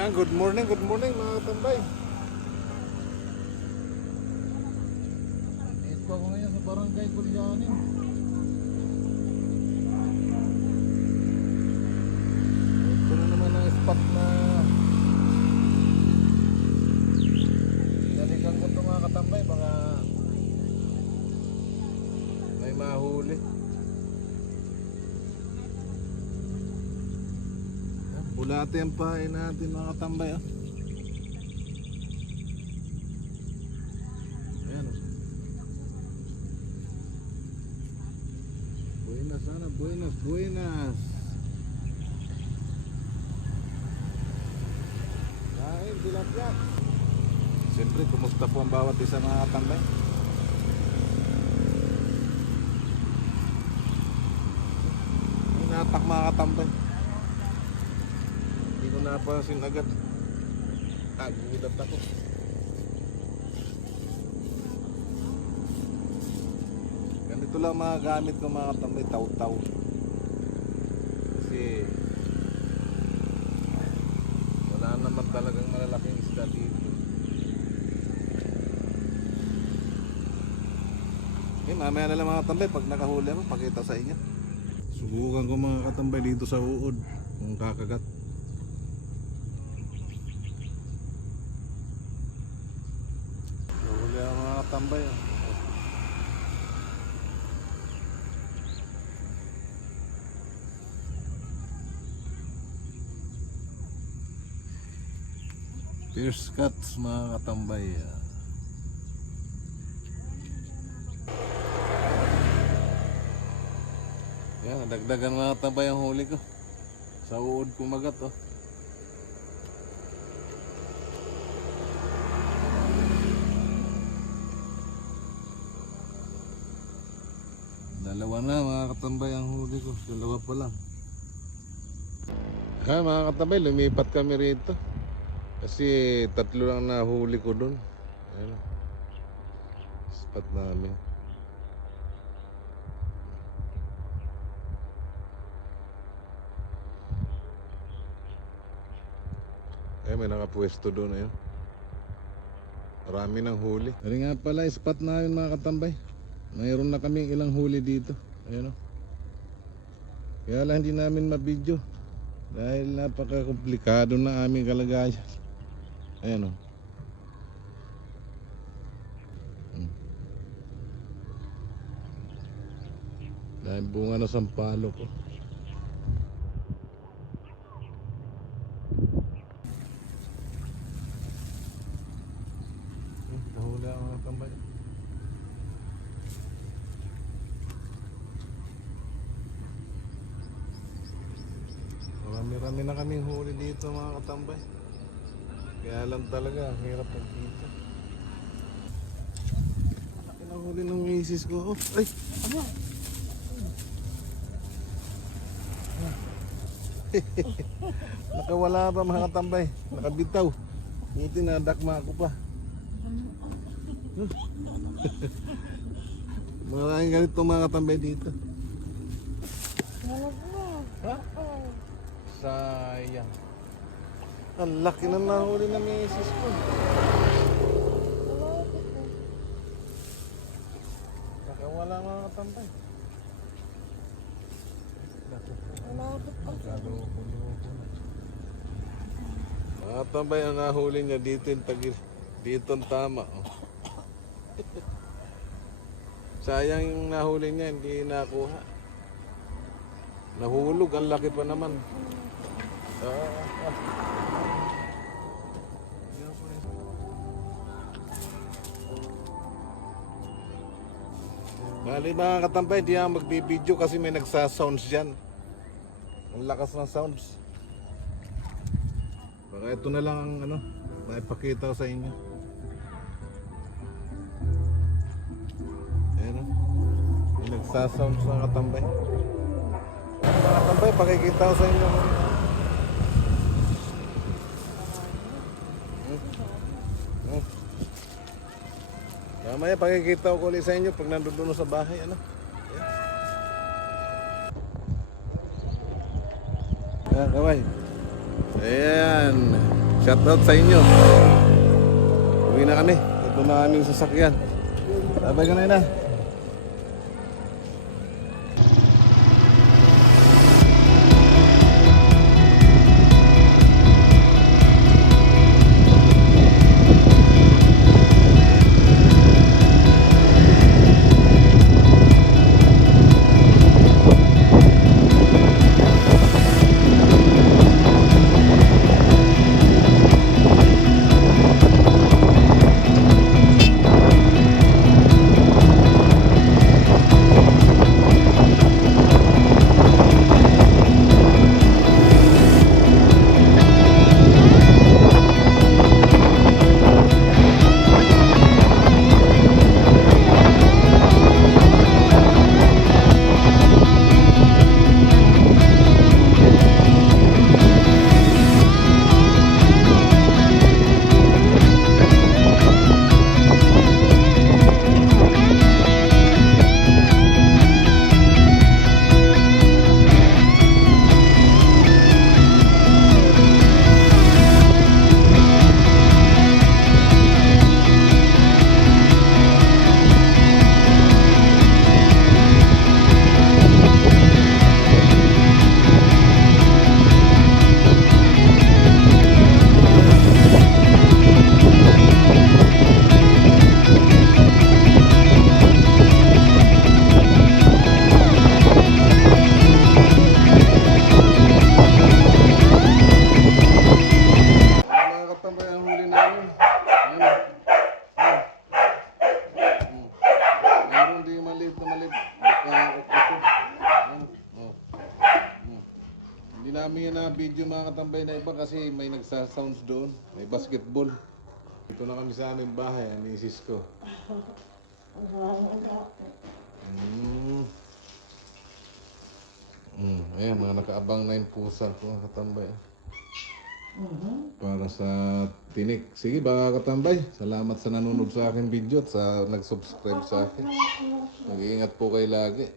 Yan, good morning mga katambay. Dito ako ngayon sa Barangay Gulyanin. Ito na naman ang spot na dalikan ko ito mga katambay, baka may mahuli. Bulate ang pain natin mga katambay. Ayan. Buenas sana, buenas. Kain, tilapia. Siyempre, kumusta po ang bawat isa mga katambay? Inatak mga katambay. Hindi ko napasin agad. Gulat ako. Ganito lang mga gamit ko mga katambay, taw-taw. Kasi wala naman talagang malalaking isda dito. Okay, mamaya na lang mga katambay, pag nakahuli ako, pakita sa inyo. Subukan ko mga katambay dito sa uod kung kakagat. Huli ang mga katambay. Fierce cuts mga katambay. Yan, dagdagan mga katambay ang huli ko. Sa uod kumagat oh. Dalawa na mga katambay ang huli ko. Dalawa pa lang. Ha mga katambay, lumipat kami rito. Kasi tatlo lang nahuli ko dun. Ayan. Spot namin. Eh, may nakapwesto doon ayun. Marami ng huli. Ari nga pala, spot namin mga katambay. Mayroon na kaming ilang huli dito. Ayan o. Kaya lang hindi namin mabidyo. Dahil napaka-komplikado na aming kalagayan. Ayan o. Dahil bunga na sampalok ko. Nahuli ang mga tambay. Marami na kaming huli dito mga katambay. Kaya lang talaga, ang hirap magkita. Kinahuli ng misis ko. Oh, ay! Ano? Nakawala pa mga katambay. Nakabitaw. Buti na dakma ako pa. Maraming ganito mga katambay dito. Ha? Sayang. Ang laki na nahuli na misis ko. Nakawala mga katambay. Mga tambay ang nahuli niya dito yung tagil. Dito ang tama. Oh. Sayang yung nahuli niya, hindi nakuha. Nahulog, ang laki pa naman. Bali mga katambay, di ako magbibideo kasi may nagsasounds dyan. Ang lakas ng sounds. Baka ito na lang ang ano, maipakita ko sa inyo. Ayan o. May nagsasounds mga katambay. Mga katambay, pakikita ko sa inyo. Mamaya pakikita ko ulit sa inyo pag nandun sa bahay. Ano? Ayan, kamay. Ayan. Shoutout sa inyo. Uwi na kami. Ito na aming sasakyan. Sabay ka na. Hindi namin yan na video mga katambay na iba kasi may nagsasounds doon. May basketball. Dito na kami sa aming bahay, ang misis ko. Ayan, mga nakaabang na yung pusa ko mga katambay. Para sa tinik. Sige mga katambay, salamat sa nanonood sa aking video at sa nag-subscribe sa akin. Mag-iingat po kayo lagi.